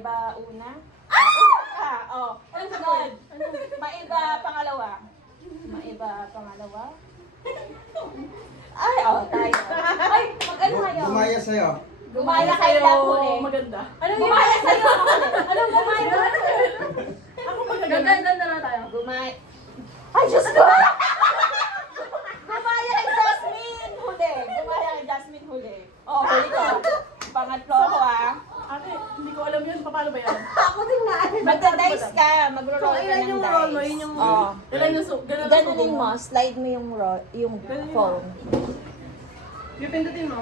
Maiba una. Una ka. Oh. Ano sunod? Maiba pangalawa. Maiba pangalawa. Ay, tayo. Ay, mag-ano kayo? Gumaya sa'yo. Gumaya kayo lang huli. Maganda. Gumaya sa'yo. Anong gumaya? Ako maganda. Ganda na lang tayo. Gumaya. Ay, Diyos ko! Gumaya kay Jasmine huli. Gumaya kay Jasmine huli. Oh, huli ko. Pangatlo ko Ate, hindi ko alam yun. Paano ba yan? Ako din na. Magda-dice ka. Magro-roll So, ka ilan ng yung dice. roll mo? Yun yung Oh. Ganun yung ganun ang Ganunin mo. Slide mo yung phone. Yung pindutin mo.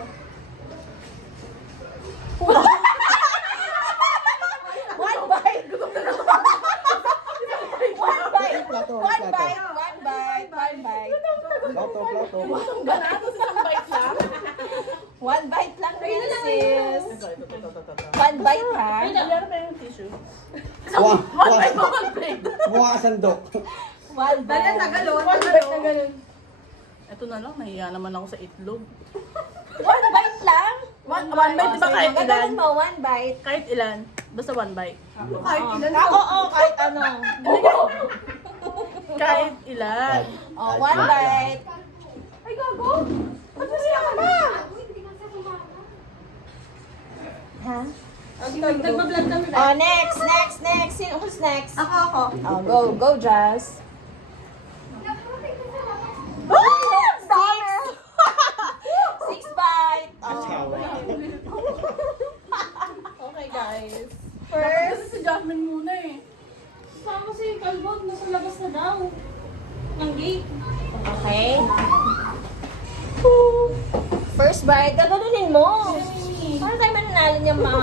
One bite! One bite! Plato, One plato. bite! One bite! One bite! Plato, plato. Ang ganado sa isang bite lang. One bite lang, princess. Ito. One bite, ha? Ay, nagyari pa yung tissue. Buwa, One buwa, bite mo, one plate. buwa ka sandok. One Dali, bite. tagalon. One bite na ganun. Ito na lang, nahiya naman ako sa itlog. One bite lang? One bite, di ba kahit ilan? Gagawin mo, one bite. Kahit ilan? Basta one bite. Kahit ilan Oo, kahit ano. Kahit ilan. Oh, one bite. Ay, gago. Ano siya ka ba? Ha? Nagbablog kami na. Oh, next. Who's next? Ako. Oh, go, Jazz. Six bite. Oh. Okay, guys. Dapat kasi si Jasmine muna eh. Saan si Kalbot? Nasa labas na daw. Ng gate. Okay. First bite, gaganunin mo. Para tayo mananalo niyang mga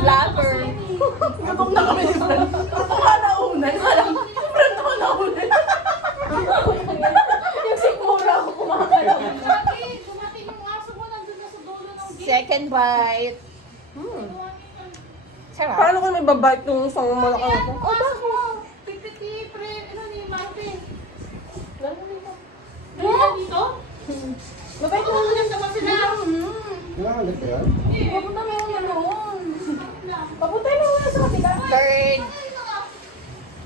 vlogger. Gutom na kami ni Fran. Ako nga nauna. Alam, Fran ako nauna. Yung sigmura ako kumakalaw. Dumating yung aso mo. Nandun na sa dulo ng gate. Second bite. Sarap. Paano kung may babike nung isang malaki na po? Oh, bakit? Pipiti, pre. Ano ni Martin? Gano'n dito. Gano'n dito? Babike mo lang naman sila. Kailangan ba yan? Papunta mo yung gano'n. Papunta mo yung sa kapila. Third.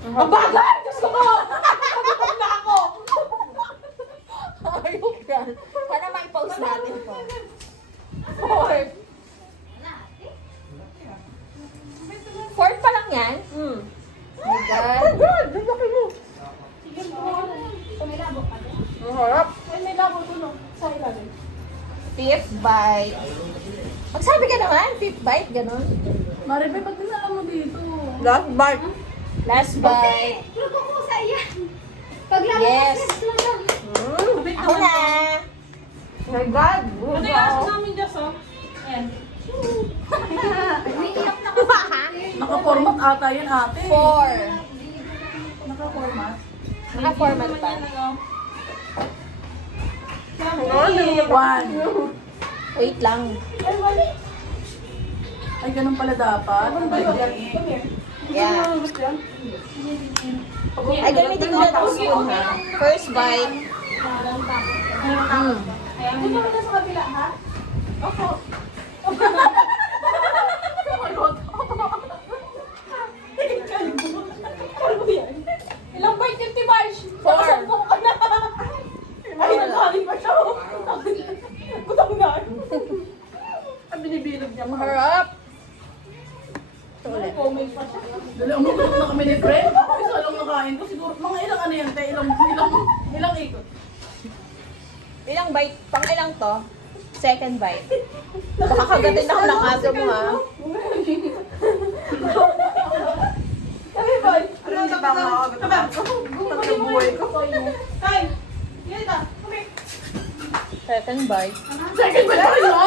Ang bagay! Diyos ko po! Nagutom na ako! Ayok yan. Sana may post natin to. Fourth. Fourth pa lang yan? Oh my God. God! Ang laki mo! Sige mo. May labo ka din. Ang harap. Ay, may labo doon, no? Sa ilalim. Fifth bite. Magsabi ka naman, fifth bite, ganun. Maribe, ba't dinala mo dito? Last bite. Last bite. Luto ko sa iyan. Paglabo Yes. Ako na. Oh my God! Ito yung aso namin dyan, so. Ayan. Umiiyak na ako. Naka-format ata yan, ate. Four. Naka-format. Naka-format pa. One. Wait lang. Ay, ganun pala dapat. Yeah. Ay, gamitin ko na itong spoon, ha? First bite. Hindi ka muna sa kabila, ha? Ako. Ilang bite yung tibash? Four. Nakasampung ka na. Ay, nagkali pa siya. Gutom na. Ang binibilog niya. Ang harap. Comment pa siya. Dali, umugot na kami ni Fred. Isa lang nakain ko. Siguro, mga ilang ano yan, te? Ilang ikot. Ilang bite? Pang ilang to? Second bite. Baka kagatin ako ng aso mo, ha? Kami boy. Ano na ba mga buhay ko? Kay. Yeta. Kami. Second bite. Second bite pa rin mo?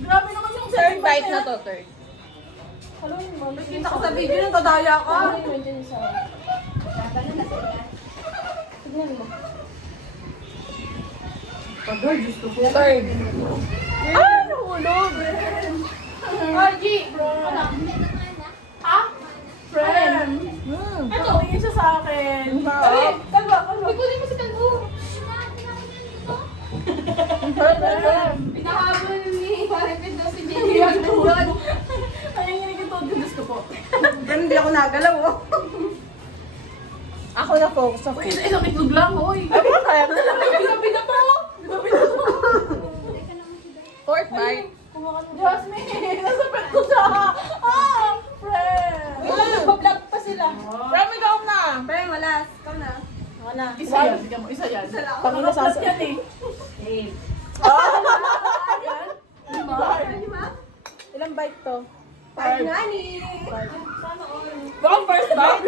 Grabe naman yung Third bite na to, third. Hello, ma'am. Kita ko sa video nung dadaya ka. Ano yung dyan sa... Tignan mo. Pagod, gusto ko. Third. Ah, nahulog. RG! Ano? Ha? Friend. Hmm. Tingin siya sa akin. Kami! Kalba! Kalba! Ikunin mo si Kalbo! Pinahabol ni Maripid daw si Jenny. Ay, yung ginigit ko, Diyos ko po. Ganun hindi ako nagalaw, oh. Ako na focus sa Uy, food. isang itlog lang, uy. Ay, bakit? Bigat-bigat to. Bigat-bigat to. Fourth bite. Jasmine, nasa pet ko siya. Ah, friend. Wala, nagpa-vlog pa sila. Rami ikaw na. Pero malas, ikaw na. Ako na. Isa yan, bigyan mo, isa yan. Isa lang. Pag Pangalat yan eh. Eight. Yan. Lima. Lima? Ilang bite to? Five nani. Baka first bite?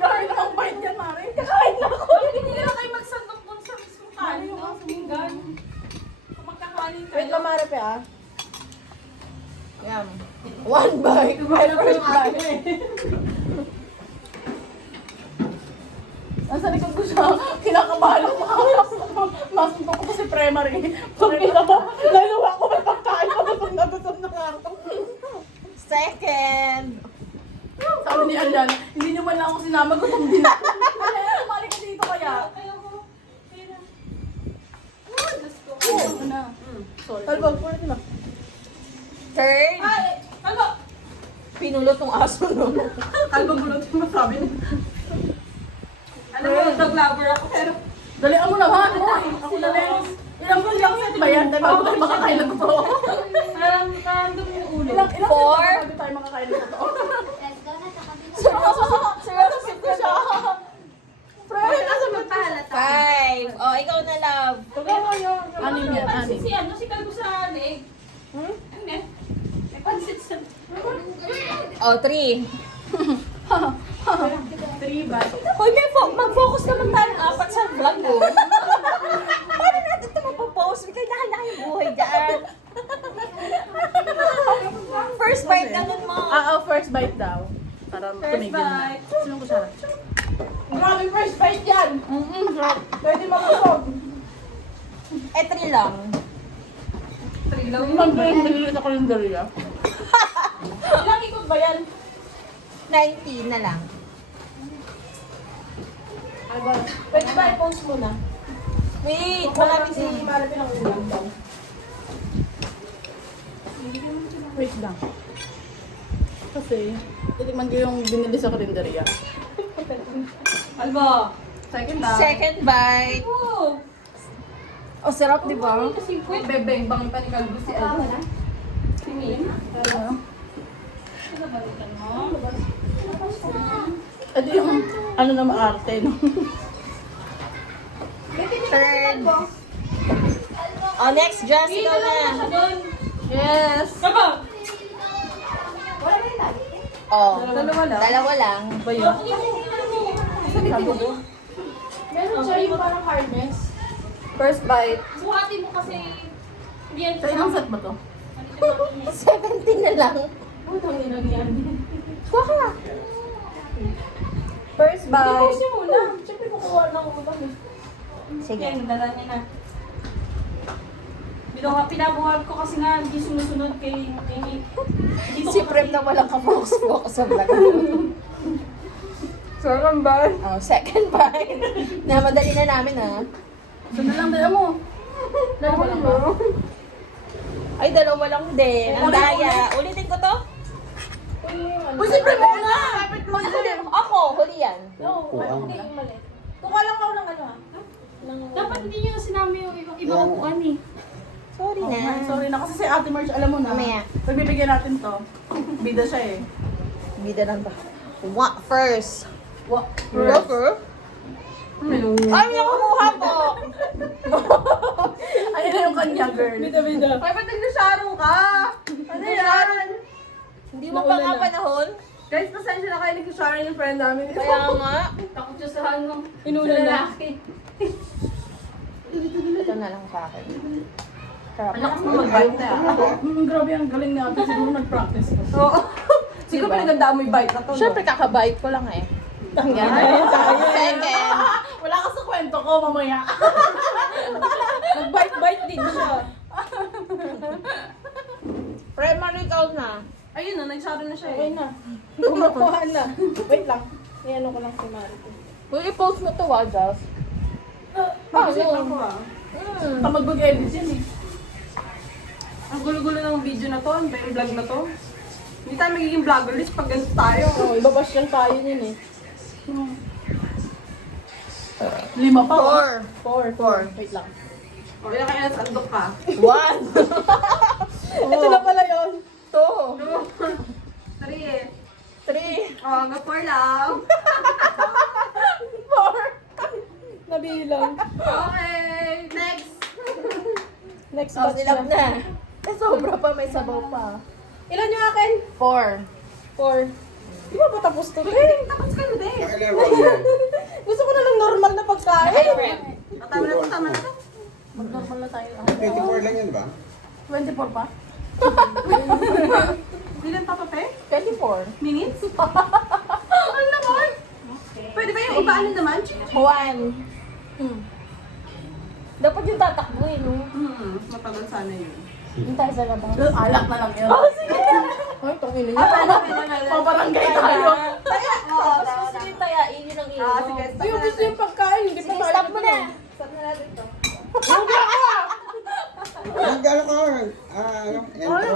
Gawin na ang bite yan, Mari. Kakain na ako. Hindi na kayo magsandok dun sa mismong kanin. Pinggan. Kung magkakanin kayo. Wait lang, Maripe ah. Yum. One bite. My first bite. Nasa likod ko siya, kinakabahan ako. Masuntok ko si Primary. Lalawa ko may pagkain ko. Gutom na nga ako. Second. Sabi ni Alyan, hindi niyo man lang ako sinama, gutom din ako. Sumali ka dito kaya. Kaya ko. Pera. Diyos ko. Ano na? Sorry. Talbog, pwede na. Third. Ay! Ano? Pinulot ng aso no. Kalbo gulot yung masabi. Alam mo, dog lover ako, pero Dalian mo naman, uy. Ako na lang. Ilang set ba yan? Tayo bago tayo makakain ng totoo. parang dumi yung ulo. Ilang set Four. ba bago tayo makakain ng totoo? Seryoso si siya. Pero nasa magpahalata. Five. Oh, ikaw na, love. Anim yan, anim. Si ano, si Kalbo sa leeg. Ano yan? May pansit sa... Oh, three. 3 ba? Hoy, mag-focus naman tayo ng apat sa vlog mo. Paano natin ito mapopost? May kailangan yung buhay dyan. First bite na nun mo. First bite daw. Para tumigil na. bite. Sino ko siya? Grabe first bite yan! Pwede mabusog. Eh, three lang. Ilang ba yung nililit sa kalendarya? Ilang ikot ba yan? 19 na lang. Pwede ba i-post mo na? Wait, malapit si Malapit ang ulam daw. Wait lang. Kasi, titikman ko yung binili sa kalendarya. Alba. Second lang. second bite. Oh. Oh, sarap, di ba? Kasi kwet. Bebeng, bangin pa ni Calvo si Ed. Si Min. Ano? Ano balikan mo? Ito yung, ano na maarte, no? Third. Oh, next, Jess, ikaw na. doon. Yes! Kaba! Oh, Dalawa lang. dalawa lang. Ba yun? Meron siya yung parang hardness. First bite. Buhatin mo kasi... Hindi yan. Sa ilang set ba to? 17 na lang. Putang inang yan. Kuha. First bite. Post niya muna. Siyempre kukuha na ako ba? Sige. Yan, dala niya na. Pinabuhat ko kasi nga hindi sumusunod kay Mimi. Si Prem na walang ka-focus sa vlog. Second bite. Oh, second bite. Namadali na namin, ha? Ito na lang, dala mo. Dalawa lang ba? Ay, dalawa lang din. Ang daya. Ulitin ko to? Uy, si Prem muna! Ako, huli yan. Kuang. Kukuha lang ako ng ano ah. Dapat hindi niyo sinama yung ibang upuan eh. Sorry na. Sorry na, kasi si Ate Marge, alam mo na. Mamaya. Pagbibigyan natin to. Bida siya eh. Bida lang ba? What first? What? First? Ay, may nakukuha po. Ayun na yung kanya, girl. Bida. Ay, ba't nag-shadow ka? Ano yan? Hindi mo pa nga panahon? Guys, pasensya na kayo nag-shadow yung friend namin. Kaya nga. Takot siya sa ano. Inuna na. Ito na lang sa akin. Sarap. Ang lakas mo mag-bite na. Grabe, ang galing na ate. Siguro nag-practice ka. Oo. Siguro Diba? pinagandaan mo yung bite na to. Siyempre, kakabite ko lang eh. Second. Wala ka sa kwento ko mamaya. Nag-bite-bite din siya. Primary count na. Ayun na, nag-shadow na siya Okay eh. na. Kumakuha na. Wait lang. Iyan ko lang si Marito. Will you post mo to, Wajas? Mag-isip ako ah. Tamad mag-edit yan eh. Ang gulo-gulo ng video na to, ang vlog na to. Hindi tayo magiging vlogger list pag ganito tayo. Oh, ibabash lang tayo yun eh. 5 pa. 4. Wait lang. O, ilan kaya sandok ka? 1. Ito na pala yun. 2. 3. 3. O, hanggang 4 lang. 4. Nabilang. Okay, next. Next batch na. Eh, sobra pa, may sabaw pa. Ilan yung akin? 4. 4. Di ba ba tapos to? Tapos ka na din. Nakailan round yan? Gusto ko na lang normal na pagkain. Tama na to, tama na to. Mag-normal na tayo. 24 lang yan ba? 24 pa? Ilan pa pa, pe? 24. Minutes? Ano naman? Pwede ba yung iba ano naman? 1. Dapat yung tatakbo eh, no? Matagal sana yun. Yung tayo sa labas. Alak na lang yun. Oh, sige! Ay, tangin niya. Pabarangay tayo. Tapos gusto yung tayain, yun ang iyo. Sige, stop Yung na gusto natin. yung pagkain, hindi Sige, pa stop mo na. Stop na natin to. Gano'n ka? Intro.